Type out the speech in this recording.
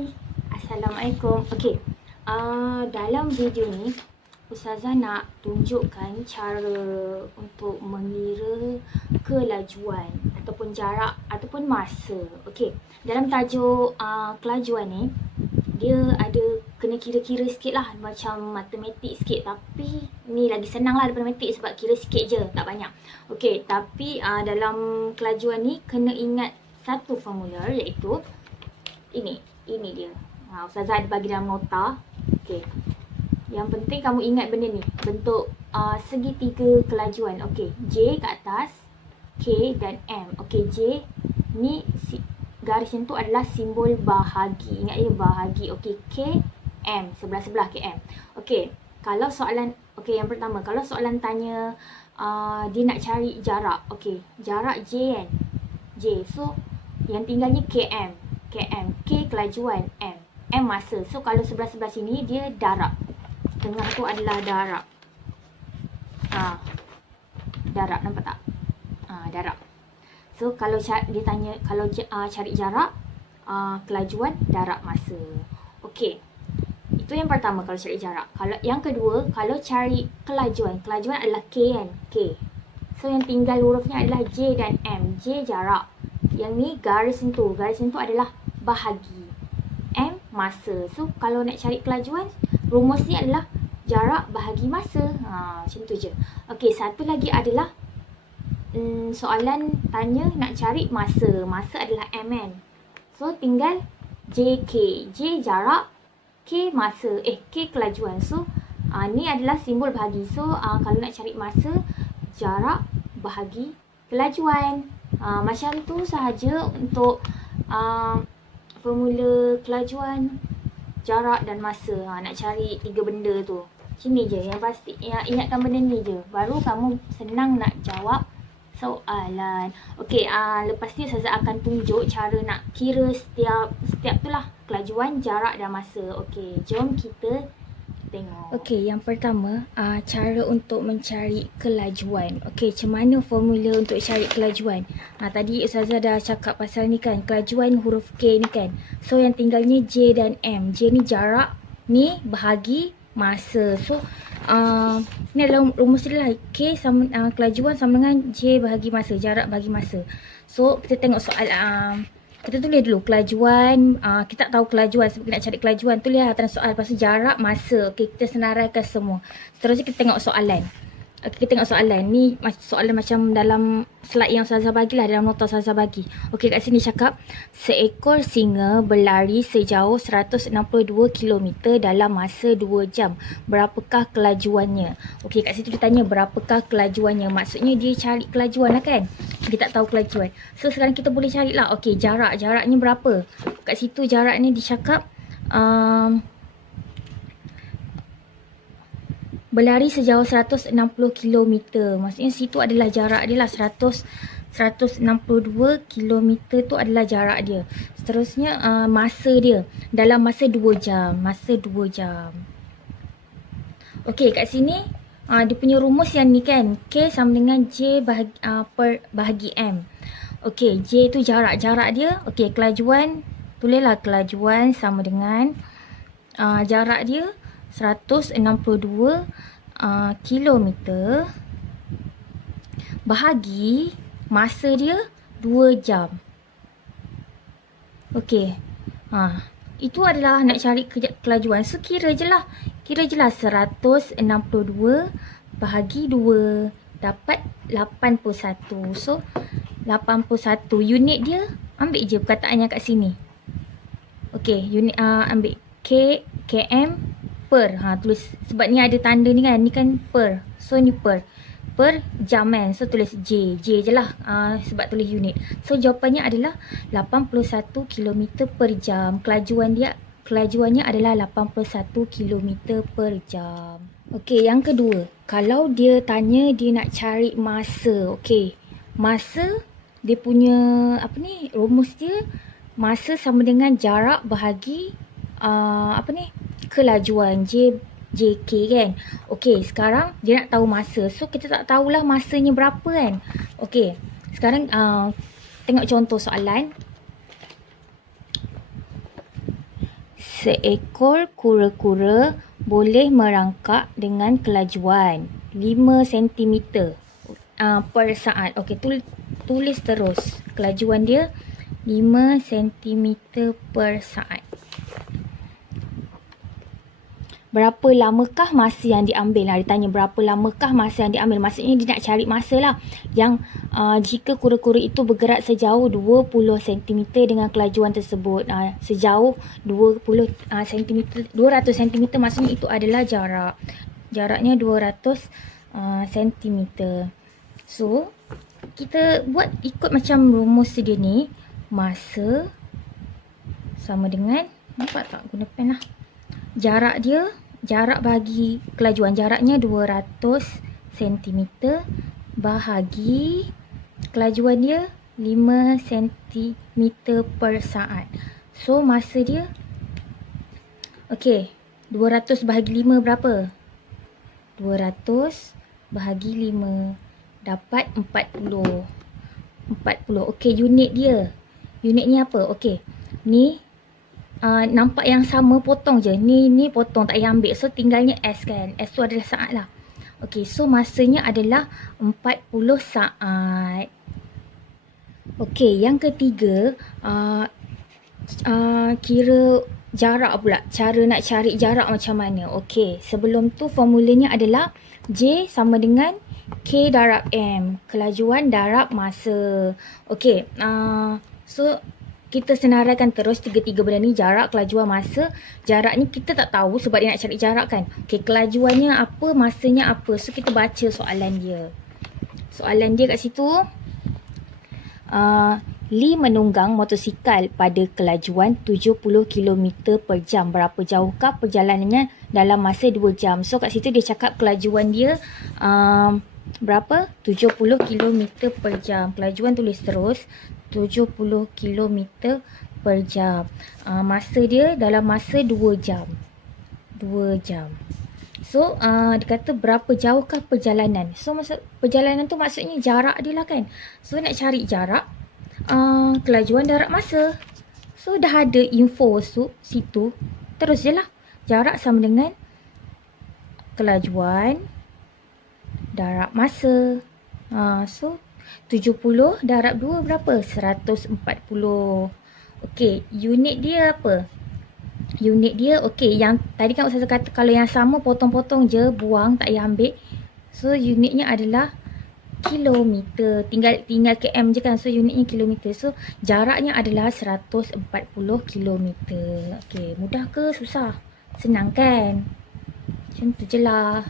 Hai, Assalamualaikum. Okey, dalam video ni Ustazah nak tunjukkan cara untuk mengira kelajuan ataupun jarak ataupun masa. Okey, dalam tajuk kelajuan ni dia ada kena kira-kira sikit lah, macam matematik sikit, tapi ni lagi senang lah daripada matematik sebab kira sikit je, tak banyak. Okey, tapi dalam kelajuan ni kena ingat satu formula, iaitu ini dia. Ustazah ada bagi dalam nota. Okey. Yang penting kamu ingat benda ni, bentuk segitiga kelajuan. Okey, J kat atas, K dan M. Okey, J ni garis yang tu adalah simbol bahagi. Ingat ya, bahagi. Okey, K, M, sebelah-sebelah KM. Okey, kalau soalan, yang pertama, kalau soalan tanya dia nak cari jarak. Okey, jarak J kan, J. So, yang tinggalnya KM. K kelajuan, M masa. So kalau sebelah-sebelah sini dia darab. Tengah tu adalah darab. Darab, nampak tak? Darab. So kalau dia tanya kalau cari jarak, kelajuan, darab masa. Okey. Itu yang pertama kalau cari jarak. Kalau yang kedua, kalau cari kelajuan adalah K kan? K. So yang tinggal hurufnya adalah J dan M. J jarak. Yang ni garis sentuh. Garis sentuh adalah bahagi. M masa. So kalau nak cari kelajuan, rumus ni adalah jarak bahagi masa. Macam tu je. Okey, satu lagi adalah soalan tanya nak cari masa. Masa adalah M kan. So tinggal JK. J jarak, K masa. K kelajuan. So ni adalah simbol bahagi. So kalau nak cari masa, jarak bahagi kelajuan. Macam tu sahaja untuk formula kelajuan, jarak dan masa. Nak cari tiga benda tu. Sini je yang pasti, ingatkan benda ni je, baru kamu senang nak jawab soalan. Okey, lepas ni saya akan tunjuk cara nak kira setiap tu lah, kelajuan, jarak dan masa. Okey, jom kita tengok. Okey, yang pertama, cara untuk mencari kelajuan. Okey, macam mana formula untuk cari kelajuan? Tadi Ustazah dah cakap pasal ni kan, kelajuan huruf K ni kan. So yang tinggalnya J dan M. J ni jarak, ni bahagi masa. So ni adalah rumus dia lah, K sama kelajuan sama dengan J bahagi masa, jarak bahagi masa. So kita tengok soal, kita tulis dulu kelajuan. Kita tak tahu kelajuan, sebab kita nak cari kelajuan, tulis lah dalam soal. Lepas tu jarak, masa. Okey, kita senaraikan semua. Seterusnya kita tengok soalan. Kita tengok soalan. Ni soalan macam dalam slide yang Ustazah bagilah, dalam nota Ustazah bagi. Okey, kat sini cakap, seekor singa berlari sejauh 162 km dalam masa 2 jam. Berapakah kelajuannya? Okey, kat situ dia tanya berapakah kelajuannya. Maksudnya dia cari kelajuan lah kan. Dia tak tahu kelajuan. So sekarang kita boleh carilah. Okey, jaraknya berapa? Kat situ jarak ni dicakap berlari sejauh 160 km. Maksudnya situ adalah jarak dia lah, 162 km tu adalah jarak dia. Seterusnya masa dia dalam masa 2 jam. Masa 2 jam. Okey, kat sini dia punya rumus yang ni kan, K sama dengan J bahagi M. Okey, J tu jarak dia. Okey, kelajuan, tulislah kelajuan sama dengan jarak dia 162 km bahagi masa dia 2 jam. Okey. Itu adalah nak cari kelajuan. So kira je lah 162 bahagi 2 dapat 81. So 81 unit dia, ambil je perkataan yang kat sini. Okey, unit ambil km per. Tulis, sebab ni ada tanda ni kan per. So ni per jam kan. So tulis J je lah, sebab tulis unit. So jawapannya adalah 81 km per jam. Kelajuannya adalah 81 km per jam. Okey, yang kedua, kalau dia tanya dia nak cari masa. Okey, masa dia punya rumus dia, masa sama dengan jarak bahagi kelajuan JK kan. Okey, sekarang dia nak tahu masa. So kita tak tahulah masanya berapa kan. Okey, sekarang tengok contoh soalan. Seekor kura-kura boleh merangkak dengan kelajuan 5 cm per saat. Okey, tulis terus. Kelajuan dia 5 cm per saat. Berapa lamakah masa yang diambil? Dia tanya berapa lamakah masa yang diambil. Maksudnya dia nak cari masa lah. Yang jika kura-kura itu bergerak sejauh 20 cm dengan kelajuan tersebut. Sejauh 20 cm, 200 cm maksudnya itu adalah jarak. Jaraknya 200 cm. So, kita buat ikut macam rumus dia ni. Masa sama dengan, nampak tak guna pen lah. Jarak bagi kelajuan, jaraknya 200 cm bahagi kelajuan dia 5 cm per saat. So masa dia, okey, 200 bahagi 5 berapa? 200 bahagi 5 dapat 40. Okey, unit dia. Unit ni apa? Okey, ni nampak yang sama, potong je. Ni potong, tak payah ambil. So tinggalnya S kan. S tu adalah saat lah. Okey, so masanya adalah 40 saat. Okey, yang ketiga, kira jarak pula. Cara nak cari jarak macam mana. Okey, sebelum tu formulanya adalah J sama dengan K darab M. Kelajuan darab masa. Okey, so kita senaraikan terus tiga-tiga benda ni, jarak, kelajuan, masa. Jarak ni kita tak tahu sebab dia nak cari jarak kan. Okey, kelajuannya apa, masanya apa. So kita baca soalan dia. Soalan dia kat situ. Lee menunggang motosikal pada kelajuan 70 km per jam. Berapa jauhkah perjalanannya dalam masa 2 jam? So kat situ dia cakap kelajuan dia berapa? 70 km per jam. Kelajuan tulis terus 70 km per jam. Masa dia dalam masa 2 jam. 2 jam. So dia kata berapa jauhkah perjalanan. So perjalanan tu maksudnya jarak dia lah kan. So nak cari jarak, kelajuan darab masa. So dah ada info situ. Terus je lah. Jarak sama dengan kelajuan darab masa. So 70 darab 2 berapa? 140. Okey, unit dia apa? Unit dia, okey, yang tadi kan Ustazah kata kalau yang sama potong-potong je, buang, tak payah ambil. So unitnya adalah kilometer. Tinggal km je kan. So unitnya kilometer. So jaraknya adalah 140 kilometer. Okey, mudah ke susah? Senang kan? Macam tu je lah.